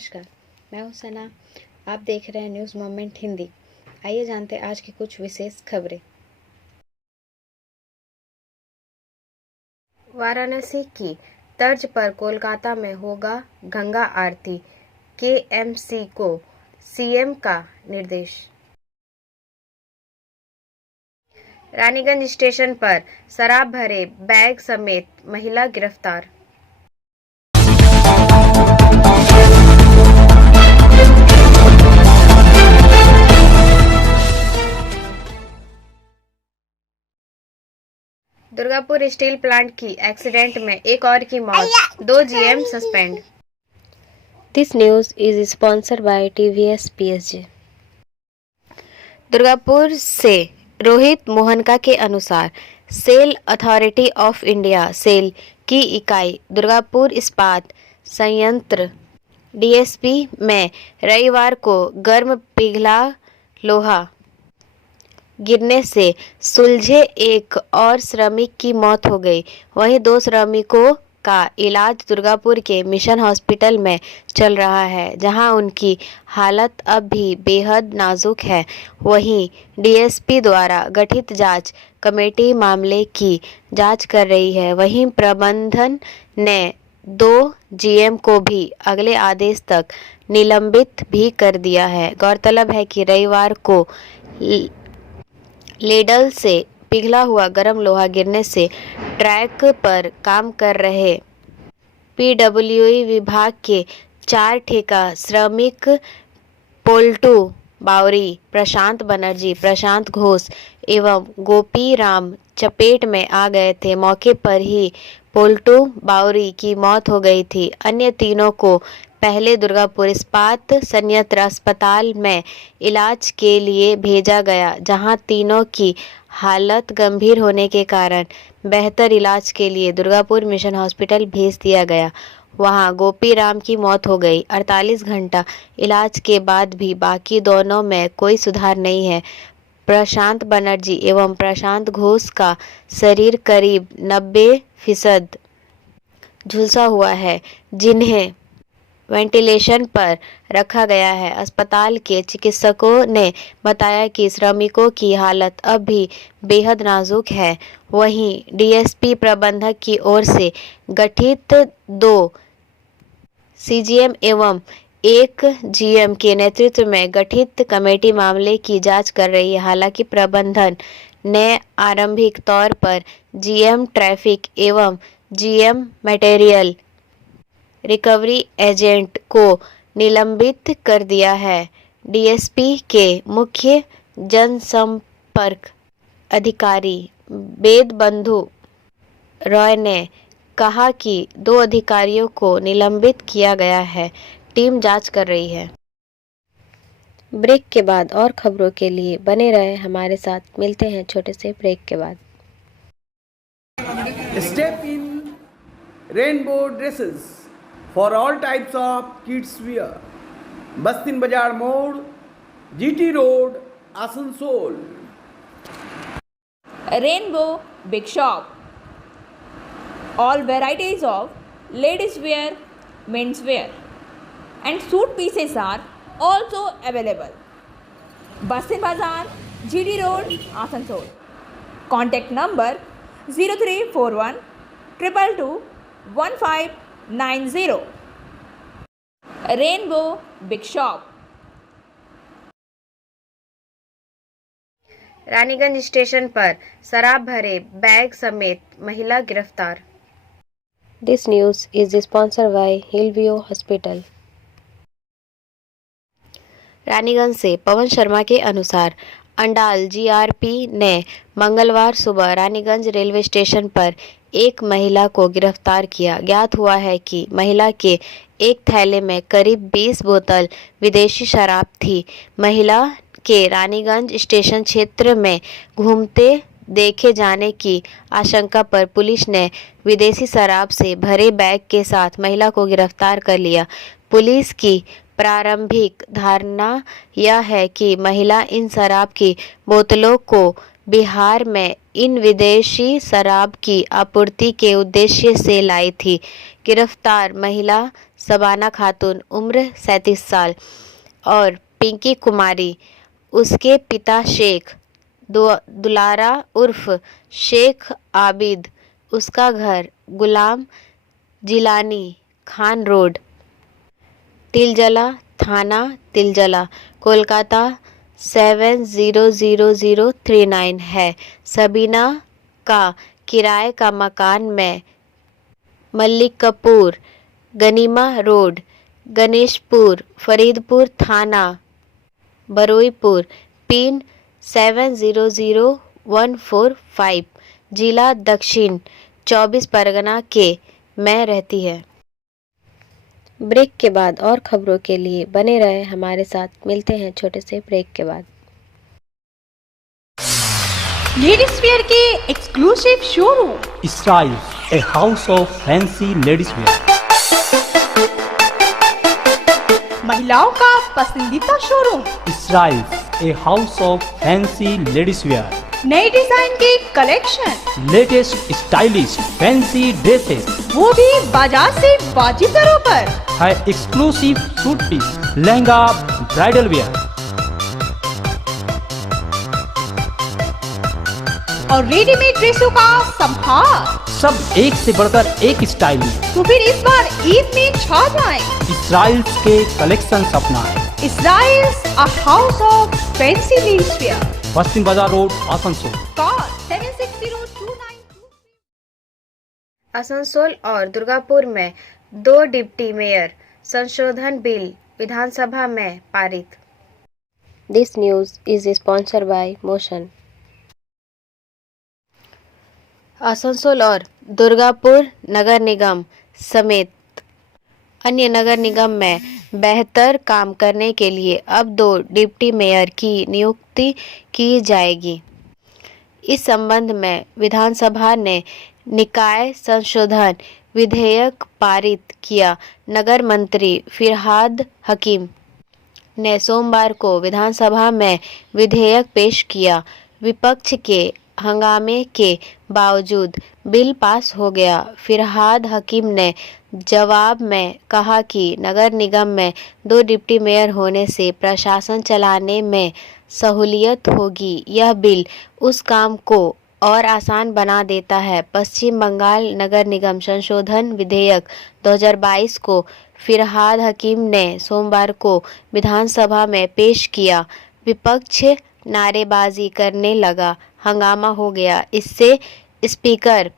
नमस्कार, मैं हूं सना। आप देख रहे हैं न्यूज़ मोमेंट हिंदी। आइए जानते हैं आज की कुछ विशेष खबरें। वाराणसी की तर्ज पर कोलकाता में होगा गंगा आरती, केएमसी को सीएम का निर्देश। रानीगंज स्टेशन पर शराब भरे बैग समेत महिला गिरफ्तार। दुर्गापुर स्टील प्लांट की एक्सीडेंट में एक और की मौत, 2 GM suspend. This news is sponsored by TVS PSJ. Durgapur से रोहित मोहनका के अनुसार SAIL authority of India SAIL की इकाई दुर्गापुर इस्पात संयंत्र डीएसपी में रविवार को गर्म पिघला लोहा गिरने से सुलझे एक और श्रमिक की मौत हो गई। वहीं 2 श्रमिकों का इलाज दुर्गापुर के मिशन हॉस्पिटल में चल रहा है, जहां उनकी हालत अब भी बेहद नाजुक है। वहीं डीएसपी द्वारा गठित जांच कमेटी मामले की जांच कर रही है। वहीं प्रबंधन ने 2 जीएम को भी अगले आदेश तक निलंबित भी कर दिया है। गौरतलब है कि रविवार को लेडल से पिघला हुआ गर्म लोहा गिरने से ट्रैक पर काम कर रहे पीडब्ल्यूडी विभाग के 4 ठेका श्रमिक पोल्टू बावरी, प्रशांत बनर्जी, प्रशांत घोष एवं गोपी राम चपेट में आ गए थे। मौके पर ही पोल्टू बावरी की मौत हो गई थी। अन्य तीनों को पहले दुर्गापुर इस्पात संयंत्र अस्पताल में इलाज के लिए भेजा गया, जहां तीनों की हालत गंभीर होने के कारण बेहतर इलाज के लिए दुर्गापुर मिशन हॉस्पिटल भेज दिया गया। वहां गोपी राम की मौत हो गई। 48 घंटा इलाज के बाद भी बाकी दोनों में कोई सुधार नहीं है। प्रशांत बनर्जी एवं प्रशांत घोष का शरीर करीब 90% झुलसा हुआ है, जिन्हें वेंटिलेशन पर रखा गया है। अस्पताल के चिकित्सकों ने बताया कि श्रमिकों की हालत अब भी बेहद नाजुक है। वहीं डीएसपी प्रबंधक की ओर से गठित 2 सीजीएम एवं 1 जीएम के नेतृत्व में गठित कमेटी मामले की जांच कर रही है। हालांकि प्रबंधन ने आरंभिक तौर पर जीएम ट्रैफिक एवं जीएम मटेरियल रिकवरी एजेंट को निलंबित कर दिया है। डीएसपी के मुख्य जनसंपर्क अधिकारी वेदबंधु रॉय ने कहा कि 2 अधिकारियों को निलंबित किया गया है। टीम जांच कर रही है। ब्रेक के बाद और खबरों के लिए बने रहे हमारे साथ। मिलते हैं छोटे से ब्रेक के बाद। Step in rainbow dresses for all types of kids wear. Bastin Bazar Mode, GT Road, Asansol. Rainbow Big Shop. All varieties of ladies wear, men's wear and suit pieces are also available. Bastin Bazar, GT Road, Asansol. Contact number 0341 222 1590. Rainbow Big Shop. Raniganj station पर शराब भरे bag समेत महिला गिरफ्तार। This news is sponsored bye Hillview hospital. Raniganj से पवन शर्मा के अनुसार Andal GRP ने मंगलवार सुबह रानीगंज रेलवे स्टेशन पर एक महिला को गिरफ्तार किया। ज्ञात हुआ है कि महिला के एक थैले में करीब 20 बोतल विदेशी शराब थी। महिला के रानीगंज स्टेशन क्षेत्र में घूमते देखे जाने की आशंका पर पुलिस ने विदेशी शराब से भरे बैग के साथ महिला को गिरफ्तार कर लिया। पुलिस की प्रारंभिक धारणा यह है कि महिला इन शराब की बोतलों को बिहार में इन विदेशी शराब की आपूर्ति के उद्देश्य से लाई थी। गिरफ्तार महिला सबाना खातून उम्र 37 साल और पिंकी कुमारी उसके पिता शेख दुलारा उर्फ शेख आबिद, उसका घर गुलाम जिलानी खान रोड, तिलजला थाना तिलजला, कोलकाता 700039 है। सबीना का किराए का मकान में मल्लिक कपूर, गनीमा रोड, गणेशपुर, फरीदपुर थाना बरुईपुर, पिन 700145, जिला दक्षिण 24 परगना के में रहती है। ब्रेक के बाद और खबरों के लिए बने रहे हमारे साथ। मिलते हैं छोटे से ब्रेक के बाद। लेडीज वेयर के exclusive showroom Styles, a house of fancy ladies wear. महिलाओं का पसंदीदा showroom, Styles, a house of fancy ladies wear. नए डिजाइन के collection, Latest stylish fancy dresses. वो भी बाजार से वाजिब दरों पर। है exclusive suit piece, lehenga, bridal wear. और रेडीमेड ड्रेसों का संभार। सब एक से बढ़कर एक स्टाइल में. तो फिर इस बार ईद में छा जाएं। Styles के कलेक्शन अपनाएं. Styles, a house of fancy ladies wear. पश्चिम बाजार रोड, आसनसोल. Call 760292. आसनसोल और दुर्गापुर में 2 डिप्टी मेयर संशोधन बिल विधानसभा में पारित। This news is sponsored bye motion. Asansol और दुर्गापुर नगर निगम समेत अन्य नगर निगम में बेहतर काम करने के लिए अब 2 डिप्टी मेयर की नियुक्ति की जाएगी। इस संबंध में विधानसभा ने निकाय संशोधन विधेयक पारित किया। नगर मंत्री फिरहाद हकीम ने सोमवार को विधानसभा में विधेयक पेश किया। विपक्ष के हंगामे के बावजूद बिल पास हो गया। फिरहाद हकीम ने जवाब में कहा कि नगर निगम में 2 डिप्टी मेयर होने से प्रशासन चलाने में सहूलियत होगी। यह बिल उस काम को और आसान बना देता है। पश्चिम बंगाल नगर निगम संशोधन विधेयक 2022 को फिरहाद हकीम ने सोमवार को विधानसभा में पेश किया। विपक्ष नारेबाजी करने लगा, हंगामा हो गया। इससे स्पीकर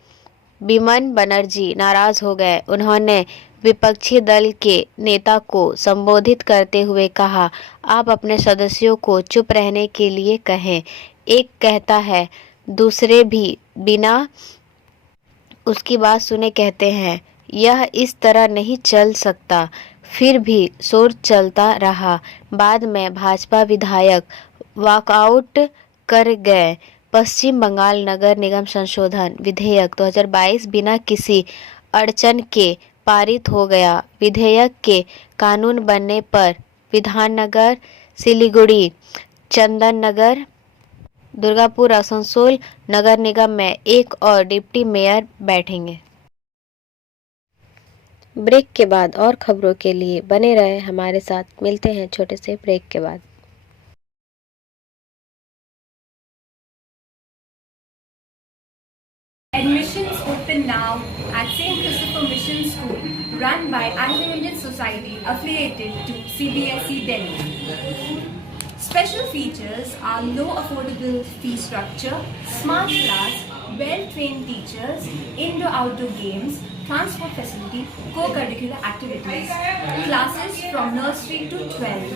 बिमन बनर्जी नाराज हो गए। उन्होंने विपक्षी दल के नेता को संबोधित करते हुए कहा, आप अपने सदस्यों को चुप रहने के लिए कहें। एक कहता है, दूसरे भी बिना उसकी बात सुने कहते हैं, यह इस तरह नहीं चल सकता। फिर भी शोर चलता रहा। बाद में भाजपा विधायक वॉकआउट कर गए। पश्चिम बंगाल नगर निगम संशोधन विधेयक 2022 बिना किसी अड़चन के पारित हो गया। विधेयक के कानून बनने पर विधाननगर, सिलीगुड़ी, चंदन नगर, दुर्गापुर, आसनसोल नगर निगम में 1 और डिप्टी मेयर बैठेंगे। ब्रेक के बाद और खबरों के लिए बने रहे हमारे साथ। मिलते हैं छोटे से ब्रेक के बाद। Admissions open now at St. Christopher Mission School, run by Anglo-Indian Society affiliated to CBSE Delhi. Special features are low affordable fee structure, smart class, well-trained teachers, indoor-outdoor games, transport facility, co-curricular activities, classes from nursery to 12.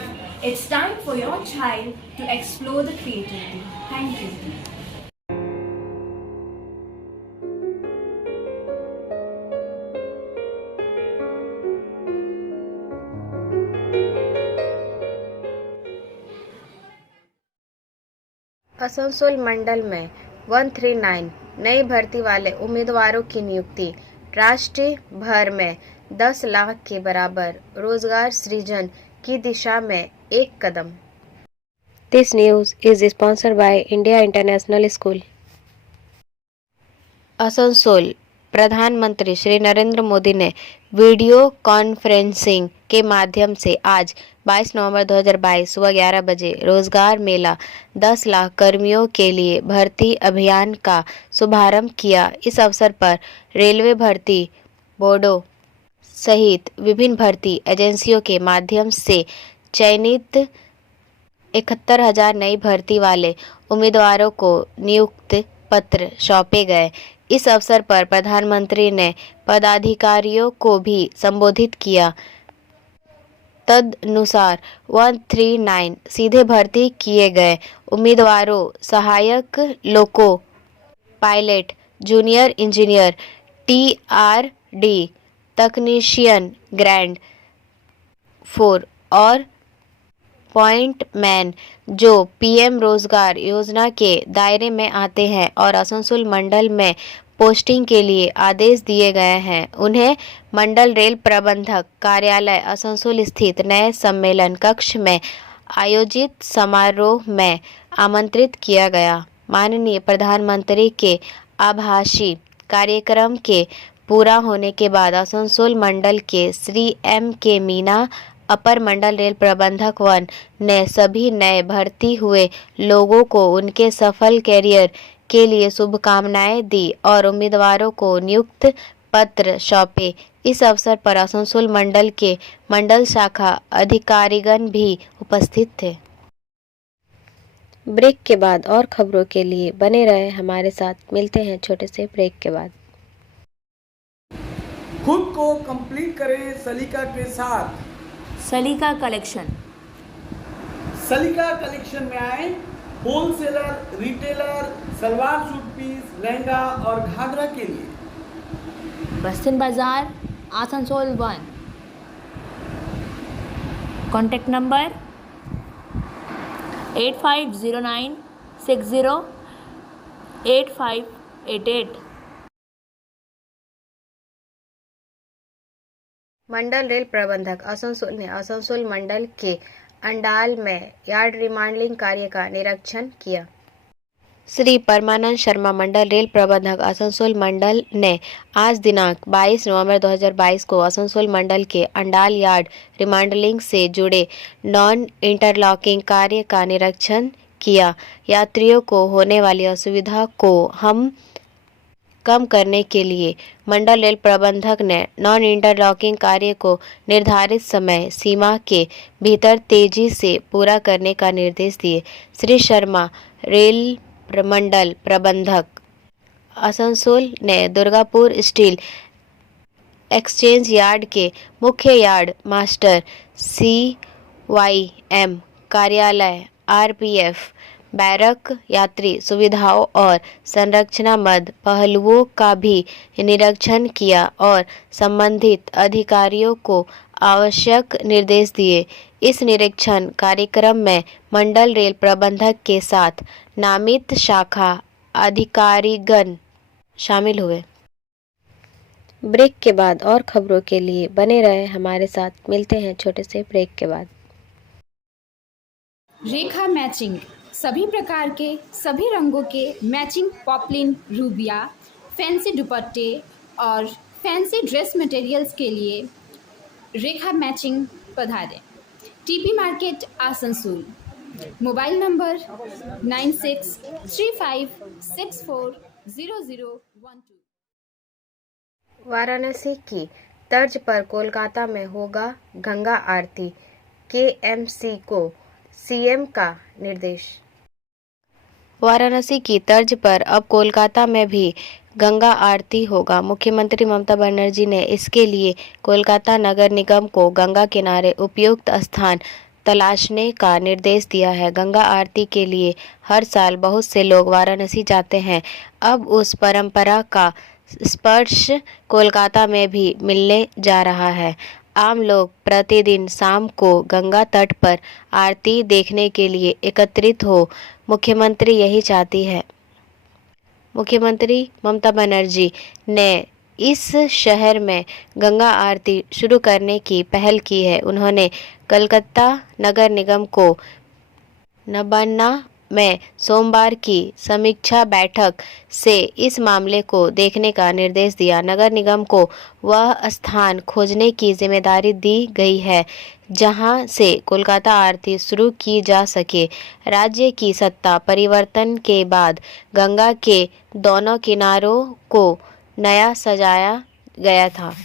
It's time for your child to explore the creativity. Thank you. Asansol मंडल में 139 नई भर्ती वाले उम्मीदवारों की नियुक्ति। राष्ट्रीय भर में 10 लाख के बराबर रोजगार सृजन की दिशा में एक कदम। This news is sponsored by India international school. Asansol प्रधानमंत्री श्री नरेंद्र मोदी ने वीडियो कॉन्फ्रेंसिंग के माध्यम से आज 22 नवंबर 2022 सुबह 11 बजे रोजगार मेला 10 लाख कर्मियों के लिए भर्ती अभियान का शुभारंभ किया। इस अवसर पर रेलवे भर्ती बोर्डों सहित विभिन्न भर्ती एजेंसियों के माध्यम से चयनित 71,000 नई भर्ती वाले उम्मीदवारों को नियुक्ति पत्र सौंपे गए। इस अवसर पर प्रधानमंत्री ने पदाधिकारियों को भी संबोधित किया। तदनुसार 139 सीधे भर्ती किए गए उम्मीदवारों सहायक loco pilot, junior engineer, TRD तकनीशियन ग्रेड 4 और पॉइंट मैन जो PM रोजगार योजना के दायरे में आते हैं और आसनसोल मंडल में पोस्टिंग के लिए आदेश दिए गए हैं, उन्हें मंडल रेल प्रबंधक कार्यालय आसनसोल स्थित नए सम्मेलन कक्ष में आयोजित समारोह में आमंत्रित किया गया। माननीय प्रधानमंत्री के आभासी कार्यक्रम के पूरा होने के बाद आसनसोल मंडल के श्री M.K. मीना अपर मंडल रेल प्रबंधक 1 ने सभी नए भर्ती हुए लोगों को उनके सफल कैरियर के लिए शुभकामनाएं दी और उम्मीदवारों को नियुक्ति पत्र सौंपे। इस अवसर पर आसनसोल मंडल के मंडल शाखा अधिकारीगण भी उपस्थित थे। ब्रेक के बाद और खबरों के लिए बने रहे हमारे साथ। मिलते हैं छोटे से ब्रेक के बाद। खुद को कंप्लीट करें सलीका के साथ। सलीका कलेक्शन। सलीका कलेक्शन में आए wholesaler, retailer, salwar suit piece, lehenga और घाघरा के लिए। बस्तिन बाजार, आसनसोल 1। Contact number 8509 60 8588। मंडल रेल प्रबंधक आसनसोल ने आसनसोल मंडल के अंडाल में यार्ड रिमांडलिंग कार्य का निरीक्षण किया। श्री परमानंद शर्मा मंडल रेल प्रबंधक आसनसोल मंडल ने आज दिनांक 22 नवंबर 2022 को आसनसोल मंडल के अंडाल यार्ड रिमांडलिंग से जुड़े नॉन इंटरलॉकिंग कार्य का निरीक्षण किया। यात्रियों को होने वाली असुविधा को हम कम करने के लिए मंडल रेल प्रबंधक ने नॉन इंटरलॉकिंग कार्य को निर्धारित समय सीमा के भीतर तेजी से पूरा करने का निर्देश दिए। श्री शर्मा रेल मंडल प्रबंधक आसनसोल ने दुर्गापुर स्टील एक्सचेंज यार्ड के मुख्य यार्ड मास्टर CYM कार्यालय RPF बैरक यात्री सुविधाओं और संरचना मद पहलुओं का भी निरीक्षण किया और संबंधित अधिकारियों को आवश्यक निर्देश दिए। इस निरीक्षण कार्यक्रम में मंडल रेल प्रबंधक के साथ नामित शाखा अधिकारीगण शामिल हुए। ब्रेक के बाद और खबरों के लिए बने रहे हमारे साथ। मिलते हैं छोटे से ब्रेक के बाद। रेखा मैचिंग, सभी प्रकार के सभी रंगों के मैचिंग पॉपलिन, रूबिया, फैंसी दुपट्टे और फैंसी ड्रेस मटेरियल्स के लिए रेखा मैचिंग पधारें। TP market Asansol. Mobile number 9635640012। Varanasi की तर्ज पर कोलकाता में होगा गंगा आरती, KMC को CM का निर्देश। वाराणसी की तर्ज पर अब कोलकाता में भी गंगा आरती होगा। मुख्यमंत्री ममता बनर्जी ने इसके लिए कोलकाता नगर निगम को गंगा किनारे उपयुक्त स्थान तलाशने का निर्देश दिया है। गंगा आरती के लिए हर साल बहुत से लोग वाराणसी जाते हैं। अब उस परंपरा का स्पर्श कोलकाता में भी मिलने जा रहा है। आम लोग प्रतिदिन शाम को गंगा तट पर आरती देखने के लिए एकत्रित हो। मुख्यमंत्री यही चाहती है। मुख्यमंत्री ममता बनर्जी ने इस शहर में गंगा आरती शुरू करने की पहल की है। उन्होंने कलकत्ता नगर निगम को नबान्ना में सोमवार की समीक्षा बैठक से इस मामले को देखने का निर्देश दिया। नगर निगम को वह स्थान खोजने की जिम्मेदारी दी गई है जहां से कोलकाता आरती शुरू की जा सके। राज्य की सत्ता परिवर्तन के बाद गंगा के दोनों किनारों को नया सजाया गया था।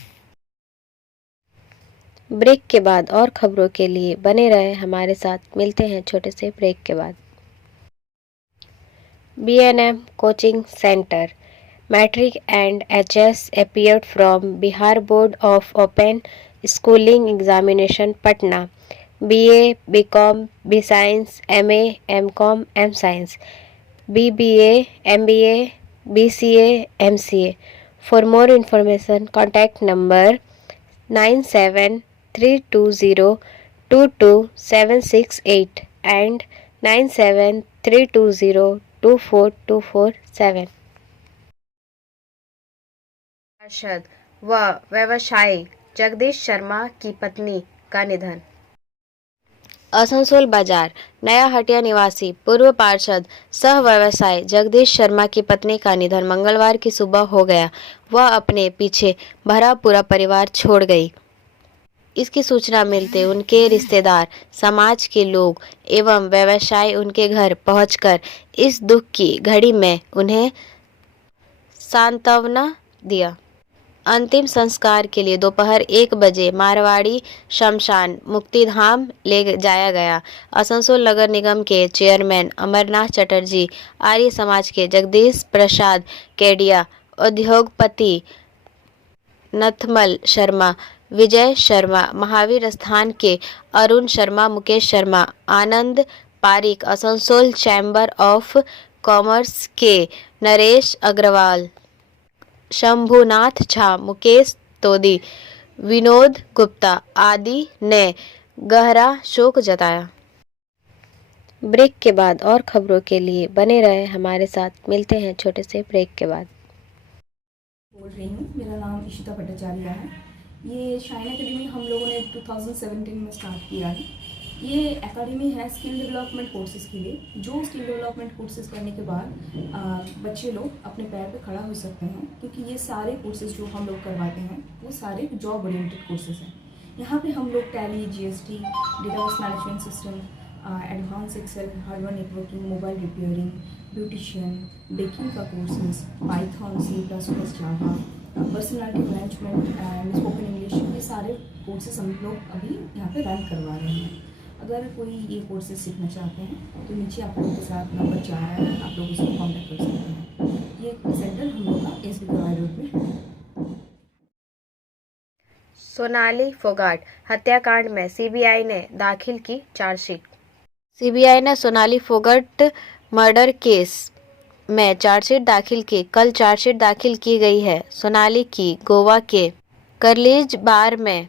ब्रेक के बाद और खबरों के लिए बने रहे हमारे साथ। मिलते हैं छोटे से ब्रेक के बाद। B&M coaching centre matric and HS appeared from Bihar board of open schooling examination Patna. BA, BCom, B-Science, MA, MCom, M-Science, BBA, MBA, BCA, MCA. For more information, contact number 9732022768 and 9732024247। पार्षद व व्यवसायी जगदीश शर्मा की पत्नी का निधन। आसनसोल बाजार नया हटिया निवासी पूर्व पार्षद सह व्यवसाय जगदीश शर्मा की पत्नी का निधन मंगलवार की सुबह हो गया। वह अपने पीछे भरा पूरा परिवार छोड़ गई। इसकी सूचना मिलते उनके रिश्तेदार, समाज के लोग एवं व्यवसायी उनके घर पहुंचकर इस दुख की घड़ी में उन्हें सांत्वना दिया। अंतिम संस्कार के लिए दोपहर 1 बजे मारवाड़ी शमशान मुक्तिधाम ले जाया गया। आसनसोल नगर निगम के चेयरमैन अमरनाथ चटर्जी, आर्य समाज के जगदीश प्रसाद केडिया, उद्योगपति नथमल शर्मा, विजय शर्मा, महावीर स्थान के Arun Sharma, Mukesh Sharma, Anand Parik, Asansol chamber of commerce के नरेश अग्रवाल, शंभुनाथ झा, मुकेश तोदी, विनोद गुप्ता आदि ने गहरा शोक जताया। ब्रेक के बाद और खबरों के लिए बने रहे हमारे साथ। मिलते हैं छोटे से ब्रेक के बाद। बोल रही हूँ, मेरा नाम इशिता भट्टाचार्य है। ये शाइन एकेडमी हम लोगों ने 2017 में स्टार्ट किया है। ये एकेडमी है स्किल डेवलपमेंट कोर्सेज़ के लिए। जो स्किल डेवलपमेंट कोर्सेज़ करने के बाद बच्चे लोग अपने पैर पे खड़ा हो सकते हैं, क्योंकि ये सारे कोर्सेज़ जो हम लोग करवाते हैं वो सारे जॉब ओरिएंटेड कोर्सेज़ हैं। यहाँ पे हम लोग Tally, GST, database management system, advance Excel, hardware networking, mobile repairing, beautician, baking का courses, Python, C++, Java, personality management and spoken English, ये सारे कोर्सेज हम लोग अभी यहाँ पे रन करवा रहे हैं। अगर कोई ये कोर्सेज सीखना चाहते हैं तो नीचे आप लोगों के साथ नंबर जा रहा है, आप लोग उसको कॉन्टैक्ट कर सकते हैं। ये सेंटर हम लोग का SB गवाई रोड में है। सोनाली फोगाट हत्याकांड में CBI ने दाखिल की चार्जशीट। CBI ने सोनाली फोगाट मर्डर केस में चार्जशीट दाखिल की। कल चार्जशीट दाखिल की गई है। सोनाली की गोवा के करलीज बार में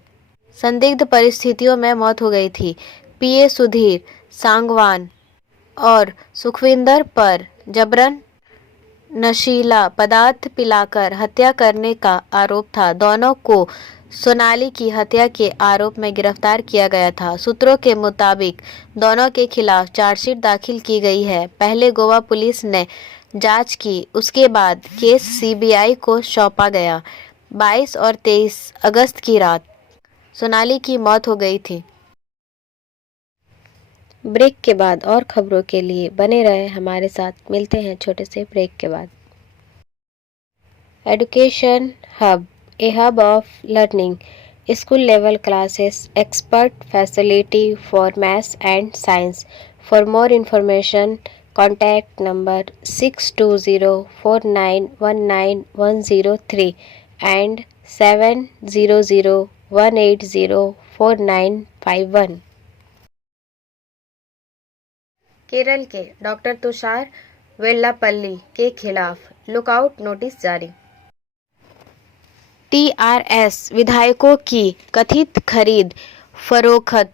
संदिग्ध परिस्थितियों में मौत हो गई थी। PA सुधीर सांगवान और सुखविंदर पर जबरन नशीला पदार्थ पिलाकर हत्या करने का आरोप था। दोनों को सोनाली की हत्या के आरोप में गिरफ्तार किया गया था। सूत्रों के मुताबिक दोनों के खिलाफ चार्जशीट दाखिल की गई है। पहले गोवा पुलिस ने जांच की, उसके बाद केस CBI को सौंपा गया। 22 और 23 अगस्त की रात सोनाली की मौत हो गई थी। ब्रेक के बाद और खबरों के लिए बने रहे हमारे साथ। मिलते हैं छोटे से ब्रेक के बाद। Education hub, A hub of learning, school level classes, expert facility for maths and science. For more information, contact number 6204919103 and 7001804951। Kerala के डॉक्टर तुषार वेल्लापल्ली के खिलाफ लुकआउट नोटिस जारी। TRS विधायकों की कथित खरीद फरोख्त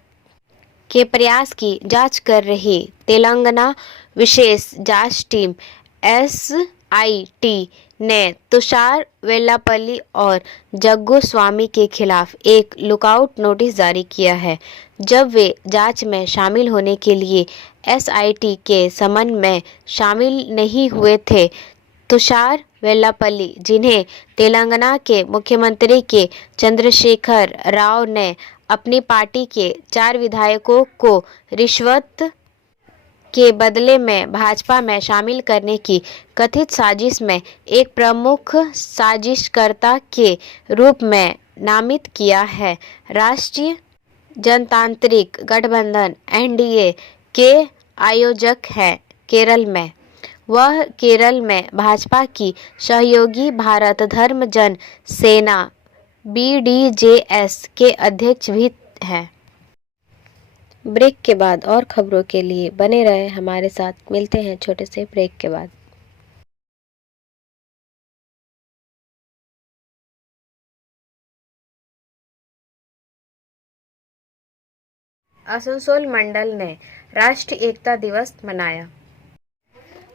के प्रयास की जांच कर रही तेलंगाना विशेष जांच टीम SIT ने तुषार वेल्लापल्ली और जग्गू स्वामी के खिलाफ एक लुकआउट नोटिस जारी किया है, जब वे जांच में शामिल होने के लिए एसआईटी के समन में शामिल नहीं हुए थे तुषार वेल्लापल्ली, जिन्हें तेलंगाना के मुख्यमंत्री के चंद्रशेखर राव ने अपनी पार्टी के 4 विधायकों को रिश्वत के बदले में भाजपा में शामिल करने की कथित साजिश में एक प्रमुख साजिशकर्ता के रूप में नामित किया है। राष्ट्रीय जनतांत्रिक गठबंधन एनडीए के आयोजक हैं केरल में। वह केरल में भाजपा की सहयोगी भारत धर्म जन सेना BDJS के अध्यक्ष भी हैं। ब्रेक के बाद और खबरों के लिए बने रहे हमारे साथ। मिलते हैं छोटे से ब्रेक के बाद। आसनसोल मंडल ने राष्ट्रीय एकता दिवस मनाया।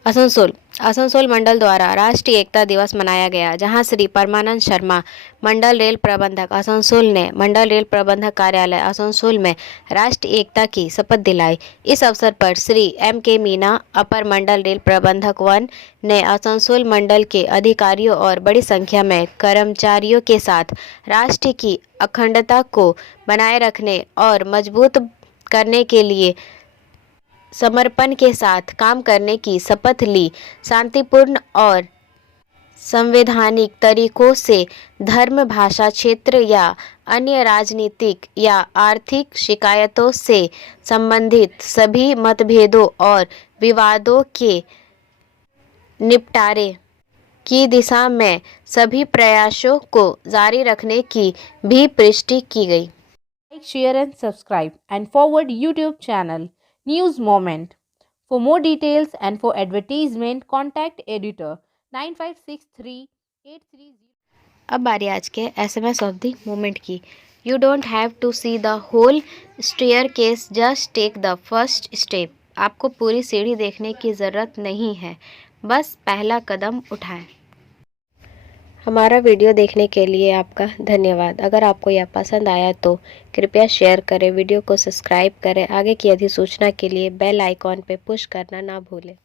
आसनसोल मंडल द्वारा राष्ट्रीय एकता दिवस मनाया गया, जहां श्री परमानंद शर्मा, मंडल रेल प्रबंधक आसनसोल ने मंडल रेल प्रबंधक कार्यालय आसनसोल में राष्ट्रीय एकता की शपथ दिलाई। इस अवसर पर श्री MK मीना, अपर मंडल रेल प्रबंधक 1 ने आसनसोल मंडल के अधिकारियों और बड़ी संख्या में कर्मचारियों के साथ राष्ट्र की अखंडता को बनाए रखने और मजबूत करने के लिए समर्पण के साथ काम करने की शपथ ली। शांतिपूर्ण और संवैधानिक तरीकों से धर्म, भाषा, क्षेत्र या अन्य राजनीतिक या आर्थिक शिकायतों से संबंधित सभी मतभेदों और विवादों के निपटारे की दिशा में सभी प्रयासों को जारी रखने की भी पुष्टि की गई। Like, share and subscribe and forward YouTube channel News Moment. For more details and for advertisement, contact editor 956383. अब बारी आज के SMS ऑफ द मोमेंट की। You don't have to see the whole staircase, just take the first step. आपको पूरी सीढ़ी देखने की ज़रूरत नहीं है, बस पहला कदम उठाएं। हमारा वीडियो देखने के लिए आपका धन्यवाद। अगर आपको यह पसंद आया तो कृपया शेयर करें, वीडियो को सब्सक्राइब करें। आगे की अधिसूचना के लिए बेल आइकॉन पर पुश करना ना भूलें।